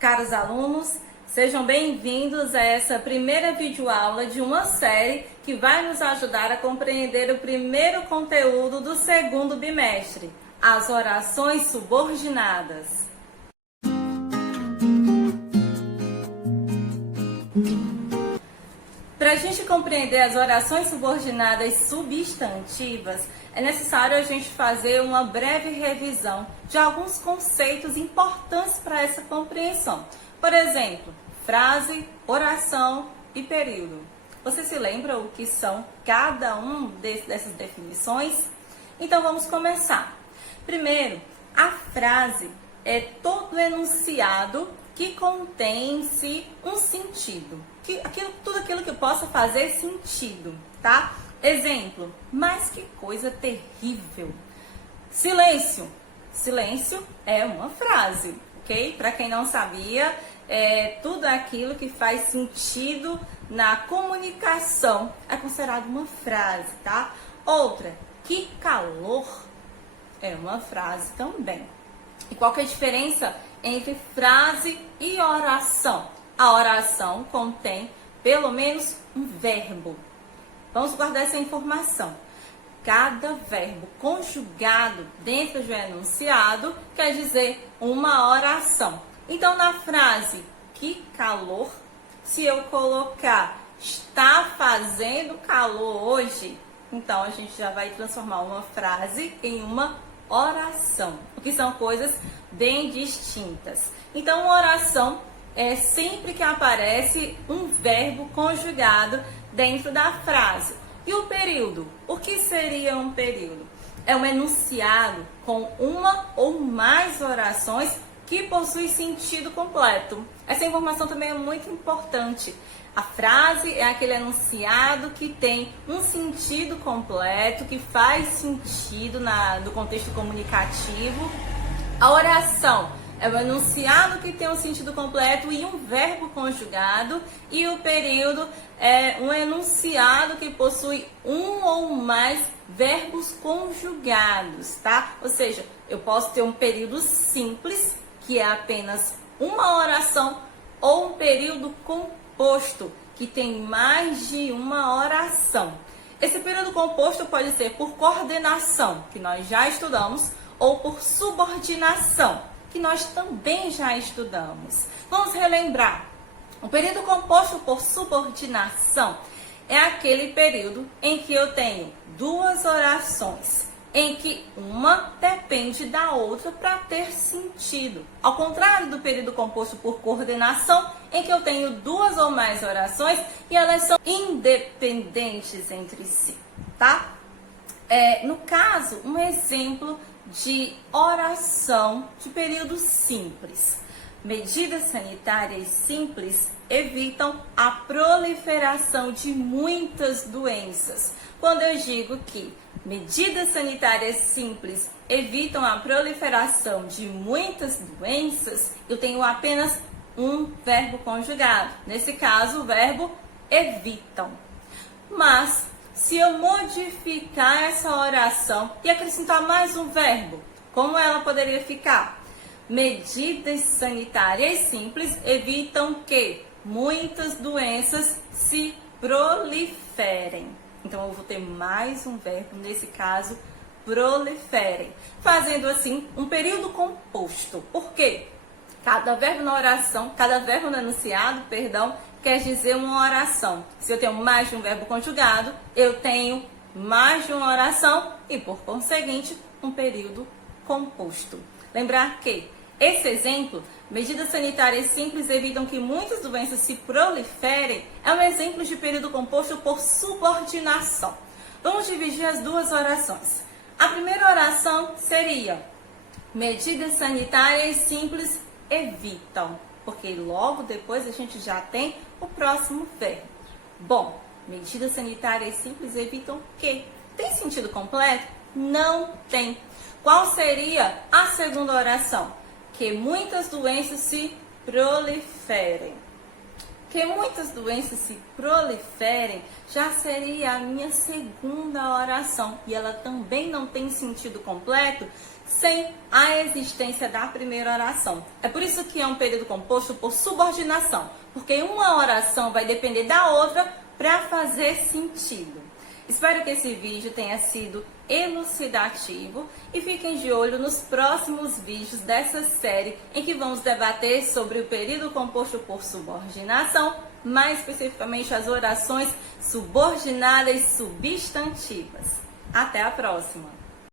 Caros alunos, sejam bem-vindos a essa primeira videoaula de uma série que vai nos ajudar a compreender o primeiro conteúdo do segundo bimestre, as orações subordinadas. Para a gente compreender as orações subordinadas substantivas, é necessário a gente fazer uma breve revisão de alguns conceitos importantes para essa compreensão. Por exemplo, frase, oração e período. Você se lembra o que são cada dessas definições? Então vamos começar. Primeiro, a frase é todo enunciado que contém em si um sentido. Tudo aquilo que possa fazer sentido, tá? Exemplo, mas que coisa terrível. Silêncio. Silêncio é uma frase, ok? Para quem não sabia, é tudo aquilo que faz sentido na comunicação é considerado uma frase, tá? Outra, que calor é uma frase também. E qual que é a diferença entre frase e oração? A oração contém pelo menos um verbo. Vamos guardar essa informação. Cada verbo conjugado dentro de um enunciado quer dizer uma oração. Então, na frase, que calor, se eu colocar está fazendo calor hoje, então a gente já vai transformar uma frase em uma oração, porque são coisas bem distintas. Então, uma oração é sempre que aparece um verbo conjugado dentro da frase. E o período? O que seria um período? É um enunciado com uma ou mais orações que possui sentido completo. Essa informação também é muito importante. A frase é aquele enunciado que tem um sentido completo, que faz sentido no contexto comunicativo. A oração é o enunciado que tem um sentido completo e um verbo conjugado. E o período é um enunciado que possui um ou mais verbos conjugados, tá? Ou seja, eu posso ter um período simples, que é apenas uma oração, ou um período composto, que tem mais de uma oração. Esse período composto pode ser por coordenação, que nós já estudamos, ou por subordinação, que nós também já estudamos. Vamos relembrar. O período composto por subordinação é aquele período em que eu tenho duas orações, em que uma depende da outra para ter sentido. Ao contrário do período composto por coordenação, em que eu tenho duas ou mais orações e elas são independentes entre si, tá? No caso, um exemplo de oração de período simples. Medidas sanitárias simples evitam a proliferação de muitas doenças. Quando eu digo que medidas sanitárias simples evitam a proliferação de muitas doenças, eu tenho apenas um verbo conjugado. Nesse caso, o verbo evitam. Mas se eu modificar essa oração e acrescentar mais um verbo, como ela poderia ficar? Medidas sanitárias simples evitam que muitas doenças se proliferem. Então, eu vou ter mais um verbo, nesse caso, proliferem. Fazendo assim, um período composto. Por quê? Cada verbo no enunciado, quer dizer uma oração. Se eu tenho mais de um verbo conjugado, eu tenho mais de uma oração e, por conseguinte, um período composto. Lembrar que esse exemplo, medidas sanitárias simples evitam que muitas doenças se proliferem, é um exemplo de período composto por subordinação. Vamos dividir as duas orações. A primeira oração seria: medidas sanitárias simples evitam, porque logo depois a gente já tem o próximo verbo. Bom, medidas sanitárias simples evitam que? Tem sentido completo? Não tem. Qual seria a segunda oração? Que muitas doenças se proliferem. Que muitas doenças se proliferem já seria a minha segunda oração. E ela também não tem sentido completo sem a existência da primeira oração. É por isso que é um período composto por subordinação, porque uma oração vai depender da outra para fazer sentido. Espero que esse vídeo tenha sido elucidativo e fiquem de olho nos próximos vídeos dessa série em que vamos debater sobre o período composto por subordinação, mais especificamente as orações subordinadas substantivas. Até a próxima!